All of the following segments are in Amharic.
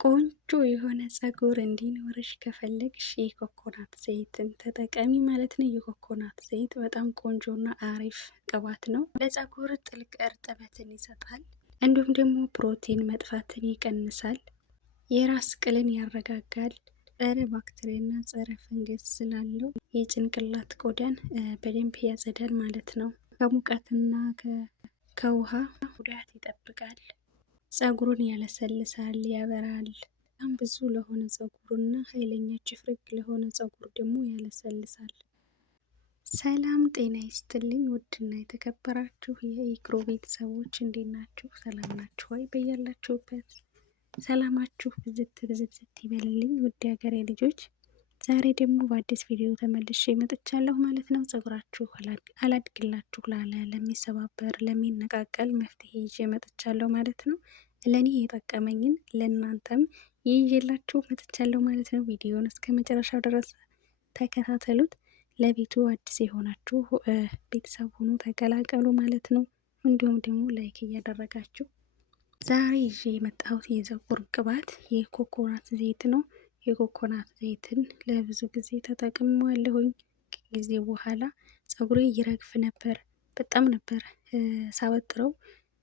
ቆንጆ የሆነ ፀጉር እንዲኖርሽ ከፈለግሽ የኮኮናት ዘይትን ተጠቀሚ ማለት ነው። የኮኮናት ዘይት በጣም ቆንጆና አሪፍ ቅባት ነው። ለፀጉር ጥልቅ እርጥበትን ይሰጣል። እንዲሁም ደግሞ ፕሮቲን መጥፋትን ይቀንሳል። የራስ ቅልን ያረጋጋል። ጸረ ባክቴሪያና ጸረ ፈንገስ ስላለው የጭንቅላት ቆዳን በደንብ ያጸዳል ማለት ነው። ከሙቀትና ከውሃ ጉዳት ይጠብቃል። ፀጉሩን ያለሰልሳል፣ ያበራል። በጣም ብዙ ለሆነ ፀጉርና ኃይለኛ ችፍርግ ለሆነ ፀጉር ደግሞ ያለሰልሳል። ሰላም ጤና ይስጥልኝ ውድና የተከበራችሁ የኢክሮ ቤተሰቦች እንዴት ናችሁ? ሰላም ናችሁ ወይ? በያላችሁበት ሰላማችሁ ብዝት ብዝት ይበልልኝ ውድ ሀገሬ ልጆች። ዛሬ ደግሞ በአዲስ ቪዲዮ ተመልሼ መጥቻለሁ ማለት ነው። ፀጉራችሁ አላድግላችሁ ላለ፣ ለሚሰባበር፣ ለሚነቃቀል መፍትሄ ይዤ መጥቻለሁ ማለት ነው። ለእኔ የጠቀመኝን ለእናንተም ይዤላችሁ መጥቻለሁ ማለት ነው። ቪዲዮን እስከ መጨረሻው ድረስ ተከታተሉት። ለቤቱ አዲስ የሆናችሁ ቤተሰብ ሆኑ ተቀላቀሉ ማለት ነው። እንዲሁም ደግሞ ላይክ እያደረጋችሁ ዛሬ ይዤ የመጣሁት የፀጉር ቅባት የኮኮናት ዘይት ነው። የኮኮናት ዘይትን ለብዙ ጊዜ ተጠቅሜዋለሁኝ። ከጊዜ በኋላ ፀጉሬ ይረግፍ ነበር። በጣም ነበር ሳበጥረው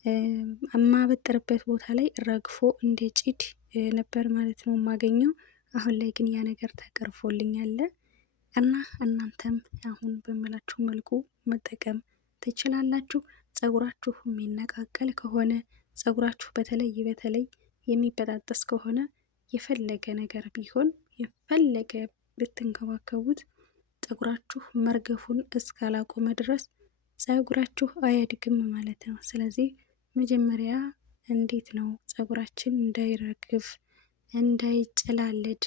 የማበጥርበት ቦታ ላይ ረግፎ እንደ ጭድ ነበር ማለት ነው የማገኘው። አሁን ላይ ግን ያ ነገር ተቀርፎልኛል እና እናንተም አሁን በምላችሁ መልኩ መጠቀም ትችላላችሁ። ፀጉራችሁ የሚነቃቀል ከሆነ፣ ፀጉራችሁ በተለይ የሚበጣጠስ ከሆነ የፈለገ ነገር ቢሆን የፈለገ ብትንከባከቡት ፀጉራችሁ መርገፉን እስካላቆመ ድረስ ፀጉራችሁ አያድግም ማለት ነው። ስለዚህ መጀመሪያ እንዴት ነው ፀጉራችን እንዳይረግፍ እንዳይጨላለድ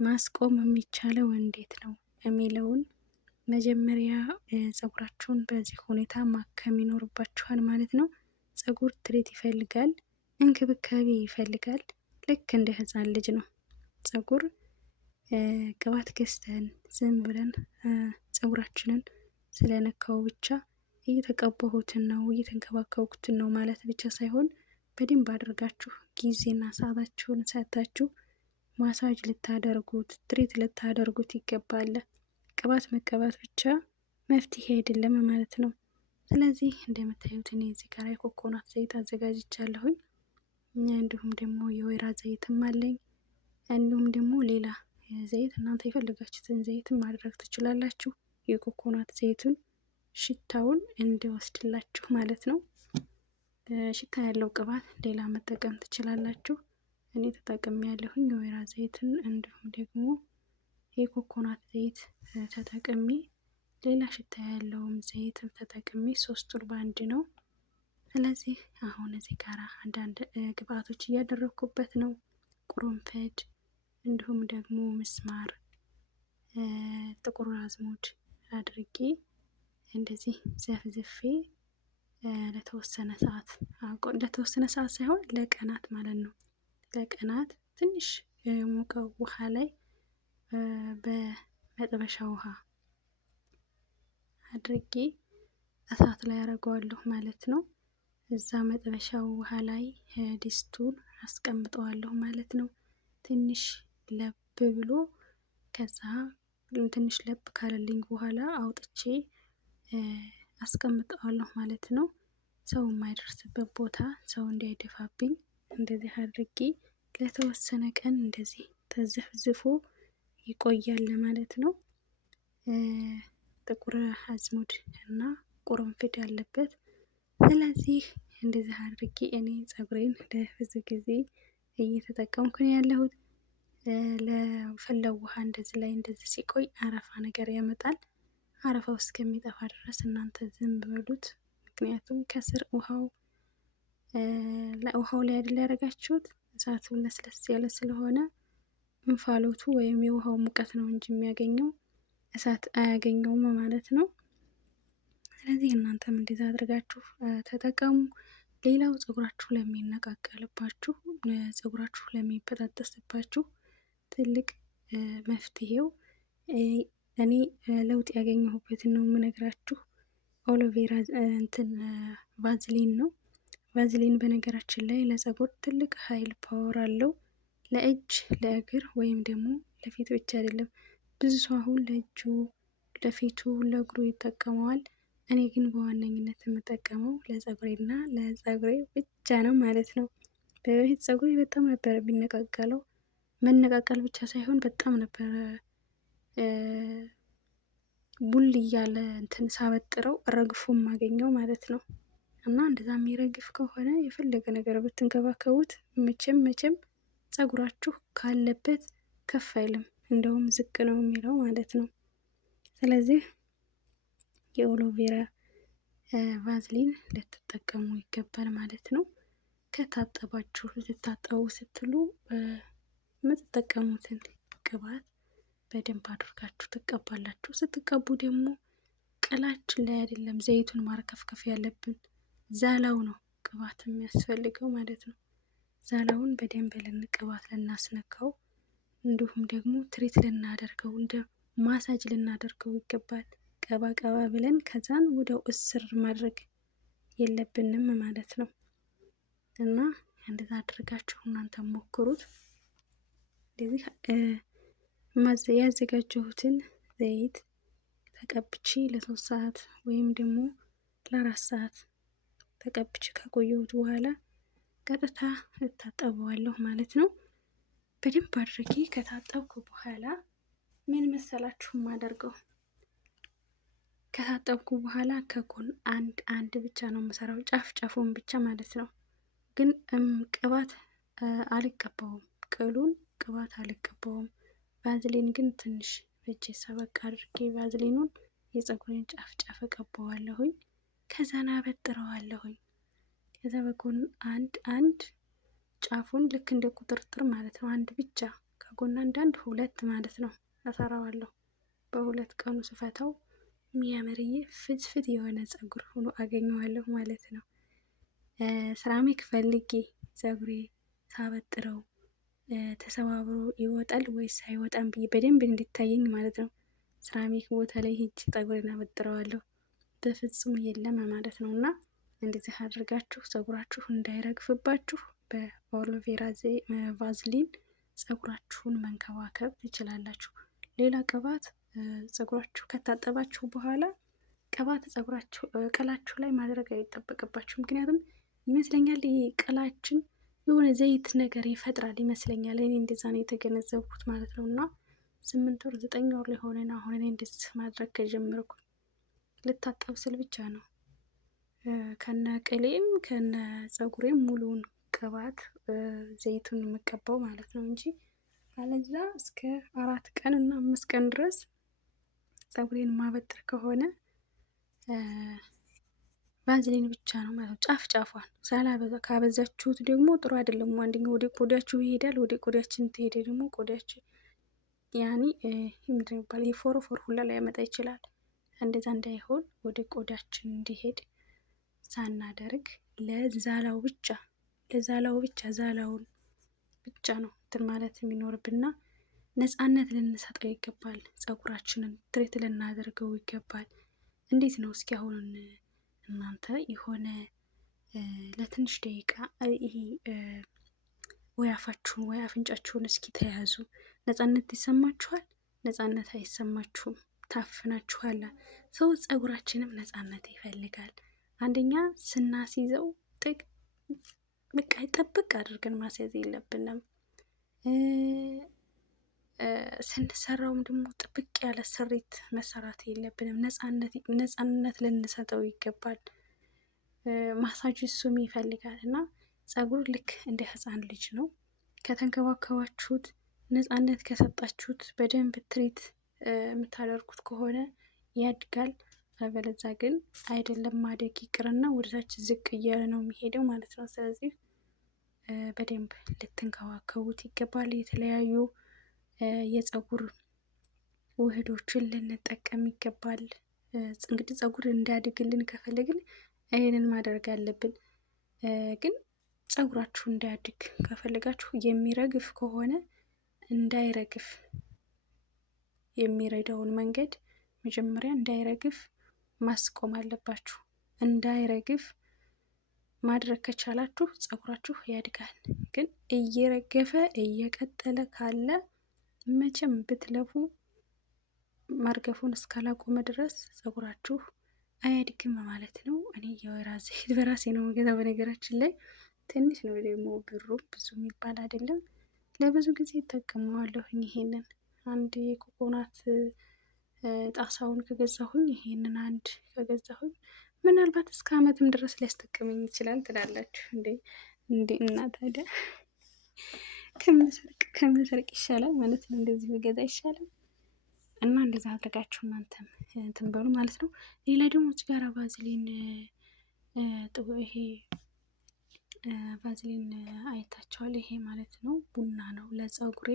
ማስቆም የሚቻለው እንዴት ነው የሚለውን መጀመሪያ ፀጉራችሁን በዚህ ሁኔታ ማከም ይኖርባችኋል ማለት ነው። ፀጉር ትሪት ይፈልጋል፣ እንክብካቤ ይፈልጋል። ልክ እንደ ህፃን ልጅ ነው። ፀጉር ቅባት ገዝተን ዝም ብለን ፀጉራችንን ስለነካው ብቻ እየተቀባሁትን ነው እየተንከባከብኩትን ነው ማለት ብቻ ሳይሆን በደንብ አድርጋችሁ ጊዜና ሰዓታችሁን ሰጥታችሁ ማሳጅ ልታደርጉት፣ ትሪት ልታደርጉት ይገባል። ቅባት መቀባት ብቻ መፍትሄ አይደለም ማለት ነው። ስለዚህ እንደምታዩት እኔ እዚህ ጋር የኮኮናት ዘይት አዘጋጅቻለሁኝ። እንዲሁም ደግሞ የወይራ ዘይትም አለኝ። እንዲሁም ደግሞ ሌላ ዘይት እናንተ የፈለጋችሁትን ዘይት ማድረግ ትችላላችሁ። የኮኮናት ዘይቱን ሽታውን እንዲወስድላችሁ ማለት ነው። ሽታ ያለው ቅባት ሌላ መጠቀም ትችላላችሁ። እኔ ተጠቅሜ ያለሁኝ የወይራ ዘይትን እንዲሁም ደግሞ የኮኮናት ዘይት ተጠቅሜ ሌላ ሽታ ያለውም ዘይት ተጠቅሜ ሶስቱን በአንድ ነው። ስለዚህ አሁን እዚህ ጋር አንዳንድ ግብአቶች እያደረኩበት ነው። ቁርንፍድ እንዲሁም ደግሞ ምስማር፣ ጥቁር አዝሙድ አድርጌ እንደዚህ ዘፍዝፌ ለተወሰነ ሰዓት ሳይሆን ለቀናት ማለት ነው። ለቀናት ትንሽ ሞቀ ውሃ ላይ በመጥበሻ ውሃ አድርጌ እሳት ላይ አደርገዋለሁ ማለት ነው። እዛ መጥበሻው ውሃ ላይ ድስቱን አስቀምጠዋለሁ ማለት ነው። ትንሽ ለብ ብሎ ከዛ ትንሽ ለብ ካለልኝ በኋላ አውጥቼ አስቀምጠዋለሁ ማለት ነው። ሰው የማይደርስበት ቦታ ሰው እንዳይደፋብኝ እንደዚህ አድርጌ ለተወሰነ ቀን እንደዚህ ተዘፍዝፎ ይቆያል ማለት ነው። ጥቁር አዝሙድ እና ቁርንፍድ ያለበት። ስለዚህ እንደዚህ አድርጌ እኔ ፀጉሬን ለብዙ ጊዜ እየተጠቀምኩ ነው ያለሁት። ለፈለው ውሃ እንደዚህ ሲቆይ አረፋ ነገር ያመጣል። አረፋው እስከሚጠፋ ድረስ እናንተ ዝም በሉት። ምክንያቱም ከስር ውሃው ላይ አይደል ያደረጋችሁት፣ እሳቱ ለስለስ ያለ ስለሆነ እንፋሎቱ ወይም የውሃው ሙቀት ነው እንጂ የሚያገኘው እሳት አያገኘውም ማለት ነው። ስለዚህ እናንተም እንደዛ አድርጋችሁ ተጠቀሙ። ሌላው ፀጉራችሁ ለሚነቃቀልባችሁ፣ ፀጉራችሁ ለሚበጣጠስባችሁ ትልቅ መፍትሄው እኔ ለውጥ ያገኘሁበትን ነው የምነግራችሁ። ኦሎቬራ ቫዝሊን ነው። ቫዝሊን በነገራችን ላይ ለፀጉር ትልቅ ኃይል ፓወር አለው። ለእጅ ለእግር ወይም ደግሞ ለፊት ብቻ አይደለም። ብዙ ሰው አሁን ለእጁ ለፊቱ ለእግሩ ይጠቀመዋል። እኔ ግን በዋነኝነት የምጠቀመው ለፀጉሬና ለፀጉሬ ብቻ ነው ማለት ነው። በፊት ፀጉሬ በጣም ነበር የሚነቃቀለው። መነቃቀል ብቻ ሳይሆን በጣም ነበረ ቡል እያለ እንትን ሳበጥረው ረግፎ የማገኘው ማለት ነው። እና እንደዛ የሚረግፍ ከሆነ የፈለገ ነገር ብትንከባከቡት መቼም ፀጉራችሁ ካለበት ከፍ አይልም፣ እንደውም ዝቅ ነው የሚለው ማለት ነው። ስለዚህ የኦሎቬራ ቫዝሊን ልትጠቀሙ ይገባል ማለት ነው። ከታጠባችሁ ልትታጠቡ ስትሉ የምትጠቀሙትን ቅባት በደንብ አድርጋችሁ ትቀባላችሁ። ስትቀቡ ደግሞ ቅላችን ላይ አይደለም ዘይቱን ማርከፍከፍ ያለብን፣ ዛላው ነው ቅባት የሚያስፈልገው ማለት ነው። ዛላውን በደንብ ቅባት ልናስነካው፣ እንዲሁም ደግሞ ትሪት ልናደርገው፣ እንደ ማሳጅ ልናደርገው ይገባል። ቀባ ቀባ ብለን ከዛን ወዲያው እስር ማድረግ የለብንም ማለት ነው። እና እንደዛ አድርጋችሁ እናንተ ሞክሩት። እንደዚህ ያዘጋጀሁትን ዘይት ተቀብቼ ለ3 ሰዓት ወይም ደግሞ ለ4 ሰዓት ተቀብቼ ካቆየሁት በኋላ ቀጥታ እታጠበዋለሁ ማለት ነው። በደንብ አድርጌ ከታጠብኩ በኋላ ምን መሰላችሁ የማደርገው? ከታጠብኩ በኋላ ከጎን አንድ ብቻ ነው የምሰራው፣ ጫፉን ብቻ ማለት ነው። ግን ቅባት አልቀባውም፣ ቅሉን ቅባት አልቀባውም። ቫዝሊን ግን ትንሽ በእጄ ሰበቅ አድርጌ ቫዝሊኑን የፀጉሬን ጫፍ እቀባዋለሁኝ። ከዛን አበጥረዋለሁኝ። ከዛ በጎን አንድ ጫፉን ልክ እንደ ቁጥርጥር ማለት ነው፣ አንድ ብቻ ከጎን አንድ ሁለት ማለት ነው እሰራዋለሁ። በሁለት ቀኑ ስፈታው የሚያምርዬ ፍትፍት የሆነ ፀጉር ሆኖ አገኘዋለሁ ማለት ነው። ሴራሚክ ፈልጌ ፀጉሬ ሳበጥረው ተሰባብሮ ይወጣል ወይስ አይወጣም ብዬ በደንብ እንዲታየኝ ማለት ነው ሴራሚክ ቦታ ላይ ሂጅ ፀጉሬን አበጥረዋለሁ። በፍጹም የለም ማለት ነው። እና እንደዚህ አድርጋችሁ ፀጉራችሁ እንዳይረግፍባችሁ በኦሎቬራ ቫዝሊን ፀጉራችሁን መንከባከብ ትችላላችሁ። ሌላ ቅባት ፀጉራችሁ ከታጠባችሁ በኋላ ቅባት ቅላችሁ ላይ ማድረግ አይጠበቅባችሁ። ምክንያቱም ይመስለኛል ይሄ ቅላችን የሆነ ዘይት ነገር ይፈጥራል ይመስለኛል። እኔ እንደዛ ነው የተገነዘብኩት ማለት ነው። እና 8 ወር 9 ወር ላይ ሆነን አሁን እኔ እንደዚህ ማድረግ ከጀመርኩ ልታጠብ ስል ብቻ ነው ከነ ቅሌም ከነ ፀጉሬም ሙሉውን ቅባት ዘይቱን የምቀባው ማለት ነው እንጂ አለዛ እስከ 4 ቀን እና 5 ቀን ድረስ ፀጉሬን ማበጥር ከሆነ ቫዝሊን ብቻ ነው ማለት ነው። ጫፏን ሳላበዛ፣ ካበዛችሁት ደግሞ ጥሩ አይደለም። አንደኛው ወደ ቆዳችሁ ይሄዳል። ወደ ቆዳችን ተሄደ ደግሞ ቆዳችን ያኔ ምንድን ነው የሚባለው የፎረፎር ሁላ ሊያመጣ ይችላል። እንደዛ እንዳይሆን ወደ ቆዳችን እንዲሄድ ሳናደርግ ለዛላው ብቻ ዛላውን ብቻ ነው እንትን ማለት የሚኖርብና ነፃነት ልንሰጠው ይገባል። ፀጉራችንን ትሬት ልናደርገው ይገባል። እንዴት ነው እስኪ አሁን እናንተ የሆነ ለትንሽ ደቂቃ ይሄ ወይ አፋችሁን ወይ አፍንጫችሁን እስኪ ተያዙ። ነፃነት ይሰማችኋል? ነፃነት አይሰማችሁም፣ ታፍናችኋል። ሰው ፀጉራችንም ነፃነት ይፈልጋል። አንደኛ ስናስይዘው በቃ ጠብቅ አድርገን ማስያዝ የለብንም። ስንሰራውም ደግሞ ጥብቅ ያለ ስሪት መሰራት የለብንም። ነፃነት ልንሰጠው ይገባል። ማሳጅ እሱም ይፈልጋል እና ፀጉር ልክ እንደ ህፃን ልጅ ነው። ከተንከባከባችሁት፣ ነፃነት ከሰጣችሁት፣ በደንብ ትሪት የምታደርጉት ከሆነ ያድጋል። አለበለዛ ግን አይደለም ማደግ ይቅርና ወደታች ዝቅ እያለ ነው የሚሄደው ማለት ነው። ስለዚህ በደንብ ልትንከባከቡት ይገባል። የተለያዩ የፀጉር ውህዶችን ልንጠቀም ይገባል። እንግዲህ ፀጉር እንዲያድግልን ከፈለግን ይሄንን ማድረግ አለብን። ግን ፀጉራችሁ እንዳያድግ ከፈለጋችሁ የሚረግፍ ከሆነ እንዳይረግፍ የሚረዳውን መንገድ መጀመሪያ እንዳይረግፍ ማስቆም አለባችሁ። እንዳይረግፍ ማድረግ ከቻላችሁ ፀጉራችሁ ያድጋል። ግን እየረገፈ እየቀጠለ ካለ መቼም ብትለፉ ማርገፉን እስካላቆመ ድረስ ፀጉራችሁ አያድግም ማለት ነው። እኔ የወይራ ዘይት በራሴ ነው የምገዛው። በነገራችን ላይ ትንሽ ነው ደግሞ ብሩ ብዙ የሚባል አይደለም። ለብዙ ጊዜ እጠቀመዋለሁኝ። ይሄንን አንድ የኮኮናት ጣሳውን ከገዛሁኝ ይሄንን አንድ ከገዛሁኝ ምናልባት እስከ አመትም ድረስ ሊያስጠቅመኝ ይችላል ትላላችሁ እንዴ? እና ታዲያ ከምንሰርቅ ይሻላል ማለት ነው። እንደዚህ በገዛ ይሻላል። እና እንደዛ አድርጋችሁ እናንተም እንትን በሉ ማለት ነው። ሌላ ደግሞ እዚህ ጋር ቫዝሊን ይሄ ቫዝሊን አይታቸዋል። ይሄ ማለት ነው ቡና ነው። ለፀጉሬ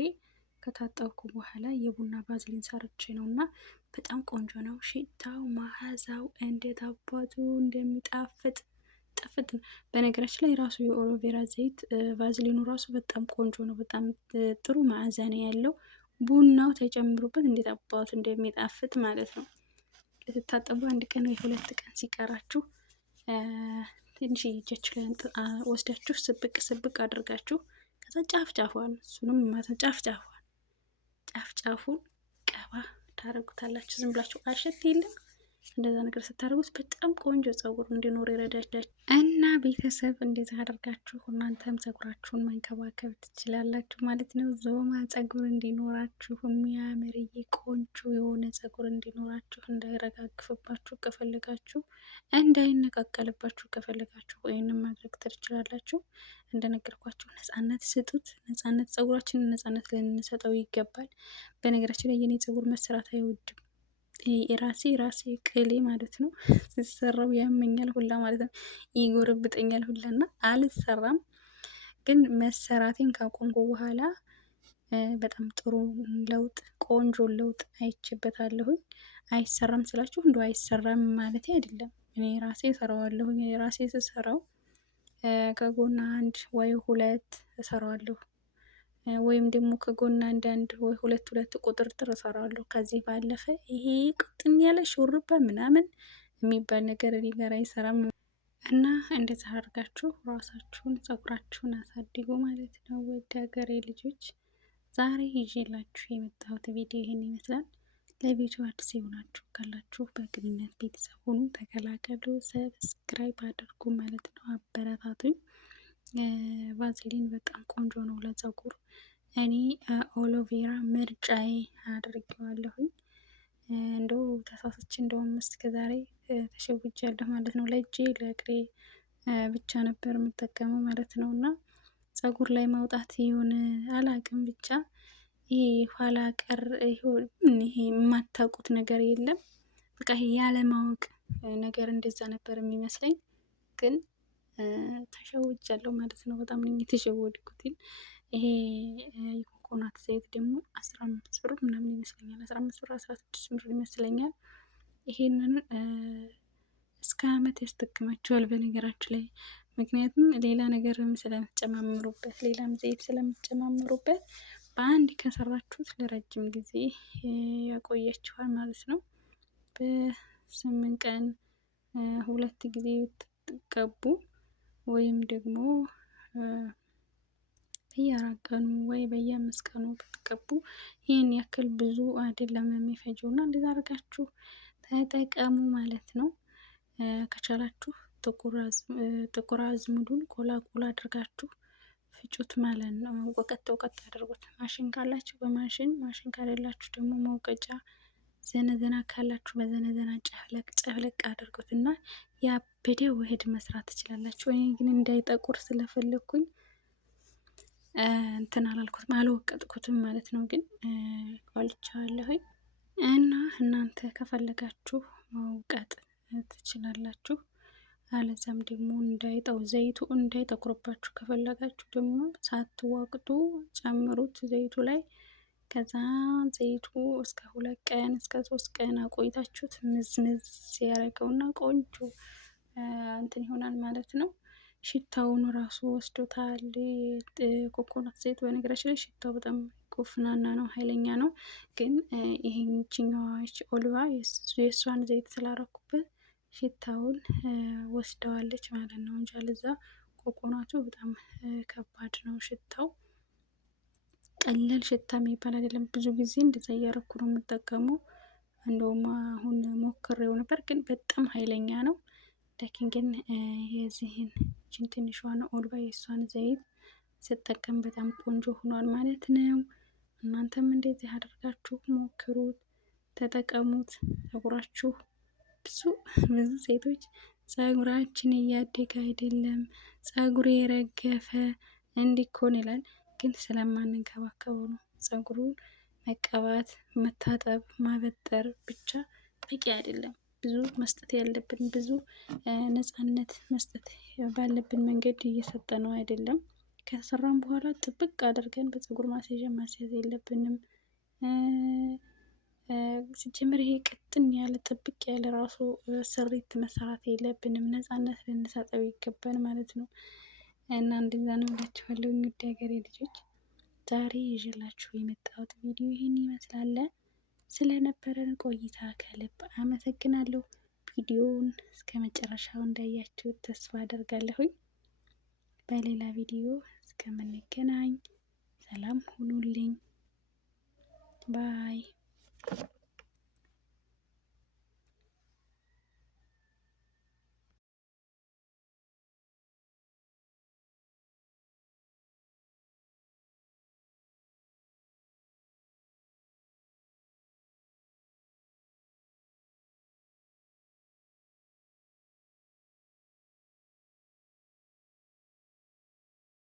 ከታጠብኩ በኋላ የቡና ቫዝሊን ሰርቼ ነው እና በጣም ቆንጆ ነው። ሽታው መዓዛው እንዴት አባቱ እንደሚጣፍጥ ጥፍጥ ነው። በነገራችን ላይ ራሱ የኦሎቬራ ዘይት ቫዝሊኑ ራሱ በጣም ቆንጆ ነው። በጣም ጥሩ መዓዛ ነው ያለው። ቡናው ተጨምሮበት እንዴት አባቱ እንደሚጣፍጥ ማለት ነው። ልትታጠቡ አንድ ቀን ወይ 2 ቀን ሲቀራችሁ ትንሽ እጃችሁ ላይ ወስዳችሁ ስብቅ ስብቅ አድርጋችሁ ከዛ ጫፍ ጫፏን እሱንም ጫፍ ጫፉን ቀባ ታረጉታላችሁ። ዝም ብላችሁ አሸት የለም እንደዛ ነገር ስታደርጉት በጣም ቆንጆ ፀጉር እንዲኖር ይረዳችኋል። እና ቤተሰብ እንደዚህ አድርጋችሁ እናንተም ፀጉራችሁን መንከባከብ ትችላላችሁ ማለት ነው። ዞማ ፀጉር እንዲኖራችሁ የሚያምር ቆንጆ የሆነ ፀጉር እንዲኖራችሁ፣ እንዳይረጋግፍባችሁ ከፈለጋችሁ፣ እንዳይነቃቀልባችሁ ከፈለጋችሁ ወይንም ማድረግ ትችላላችሁ። እንደነገርኳችሁ ነፃነት ስጡት። ነፃነት ፀጉራችንን ነፃነት ልንሰጠው ይገባል። በነገራችን ላይ የኔ ፀጉር መሰራት አይወድም። ራሴ ቅሌ ማለት ነው። ስሰራው ያመኛል ሁላ ማለት ነው። ይጎርብጠኛል ሁላ እና አልሰራም። ግን መሰራቴን ካቆምኩ በኋላ በጣም ጥሩ ለውጥ፣ ቆንጆ ለውጥ አይቼበታለሁኝ። አይሰራም ስላችሁ እንደ አይሰራም ማለት አይደለም። እኔ ራሴ እሰራዋለሁኝ። እኔ ራሴ ስሰራው ከጎና 1 ወይ 2 እሰራዋለሁ ወይም ደግሞ ከጎና አንዳንድ ወይ 2 ቁጥርጥር እሰራለሁ። ከዚህ ባለፈ ይሄ ቅጥን ያለ ሹርባ ምናምን የሚባል ነገር እኔ ጋር አይሰራም። እና እንደዛ አድርጋችሁ ራሳችሁን ፀጉራችሁን አሳድጉ ማለት ነው። ወደ ሀገሬ ልጆች ዛሬ ይዤላችሁ የመጣሁት ቪዲዮ ይሄን ይመስላል። ለቤቱ አዲስ የሆናችሁ ካላችሁ በቅንነት ቤተሰብ ሆኑ፣ ተቀላቀሉ፣ ሰብስክራይብ አድርጉ ማለት ነው። አበረታቱኝ። ቫዝሊን በጣም ቆንጆ ነው ለፀጉር። እኔ ኦሎቬራ ምርጫዬ አድርጌዋለሁኝ። እንደው ተሳስቼ እንደውም እስከዛሬ ተሸውጃለሁ ማለት ነው። ለእጄ ለእግሬ ብቻ ነበር የምጠቀመው ማለት ነው። እና ፀጉር ላይ ማውጣት የሆነ አላቅም ብቻ ይሄ ኋላ ቀር ይሄ የማታውቁት ነገር የለም። በቃ ይሄ ያለማወቅ ነገር እንደዛ ነበር የሚመስለኝ ግን ተሸውጃለሁ ማለት ነው። በጣም ነኝ የተሸወድኩት። ይሄ የኮኮናት ዘይት ደግሞ 15 ብር ምናምን ይመስለኛል። 15 ብር 16 ብር ይመስለኛል። ይሄንን እስከ አመት ያስጠቅማቸዋል በነገራችሁ ላይ። ምክንያቱም ሌላ ነገር ስለምትጨማምሩበት፣ ሌላም ዘይት ስለምትጨማምሩበት በአንድ ከሰራችሁት ለረጅም ጊዜ ያቆያችኋል ማለት ነው። በ8 ቀን 2 ጊዜ ብትቀቡ ወይም ደግሞ በየ4 ቀኑ ወይ በየ5 ቀኑ ብትቀቡ ይህን ያክል ብዙ አይደለም የሚፈጀው እና እንደዛ አድርጋችሁ ተጠቀሙ ማለት ነው። ከቻላችሁ ጥቁር አዝሙዱን ቆላ አድርጋችሁ ፍጩት ማለት ነው። ወቀጥ አድርጉት። ማሽን ካላችሁ በማሽን፣ ማሽን ካሌላችሁ ደግሞ መውቀጫ፣ ዘነዘና ካላችሁ በዘነዘና ጨፍለቅ አድርጉት እና ያበደ ውህድ መስራት ትችላላችሁ። እኔ ግን እንዳይጠቁር ስለፈለኩኝ እንትን አላልኩትም፣ አልወቀጥኩትም ማለት ነው። ግን ቆልቻለሁኝ እና እናንተ ከፈለጋችሁ መውቀጥ ትችላላችሁ። አለዛም ደግሞ እንዳይጠው ዘይቱ እንዳይጠቁርባችሁ ከፈለጋችሁ ደግሞ ሳትወቅጡ ጨምሩት ዘይቱ ላይ። ከዛ ዘይቱ እስከ 2 ቀን እስከ 3 ቀን አቆይታችሁት ምዝምዝ ያደረገውና ቆንጆ እንትን ይሆናል ማለት ነው። ሽታውን ራሱ ወስዶታል። ኮኮናት ዘይት በነገራችን ላይ ሽታው በጣም ቆፍናና ነው፣ ኃይለኛ ነው። ግን ይሄንችኛዋ ኦሊቫ የእሷን ዘይት ስላረኩበት ሽታውን ወስደዋለች ማለት ነው እንጂ አለዛ ኮኮናቱ በጣም ከባድ ነው ሽታው። ቀላል ሽታ የሚባል አይደለም። ብዙ ጊዜ እንደዛ እያረኩ ነው የምጠቀመው። እንደውም አሁን ሞክሬው ነበር ግን በጣም ኃይለኛ ነው። ላኪን ግን የዚህን ችን ትንሿን ኦልባ የእሷን ዘይት ስጠቀም በጣም ቆንጆ ሆኗል ማለት ነው። እናንተም እንደዚህ አድርጋችሁ ሞክሩት፣ ተጠቀሙት። ፀጉራችሁ ብዙ ሴቶች ፀጉራችን እያደገ አይደለም፣ ፀጉሬ የረገፈ እንዲኮን ይላል። ግን ስለማንንከባከበው ነው። ፀጉሩን መቀባት፣ መታጠብ፣ ማበጠር ብቻ በቂ አይደለም። ብዙ መስጠት ያለብን ብዙ ነፃነት መስጠት ባለብን መንገድ እየሰጠ ነው አይደለም። ከሰራን በኋላ ጥብቅ አድርገን በፀጉር ማስያዣ ማስያዝ የለብንም። ሲጀምር ይሄ ቅጥን ያለ ጥብቅ ያለ ራሱ ስሪት መሰራት የለብንም። ነፃነት ልንሰጠው ይገባል ማለት ነው። እና እንደዛ ነው እላችኋለሁ ውድ ሀገሬ ልጆች። ዛሬ ይዤላችሁ የመጣሁት ቪዲዮ ይህን ይመስላል። ስለነበረን ቆይታ ከልብ አመሰግናለሁ። ቪዲዮውን እስከ መጨረሻው እንዳያችሁት ተስፋ አደርጋለሁኝ። በሌላ ቪዲዮ እስከምንገናኝ ሰላም ሁኑልኝ። ባይ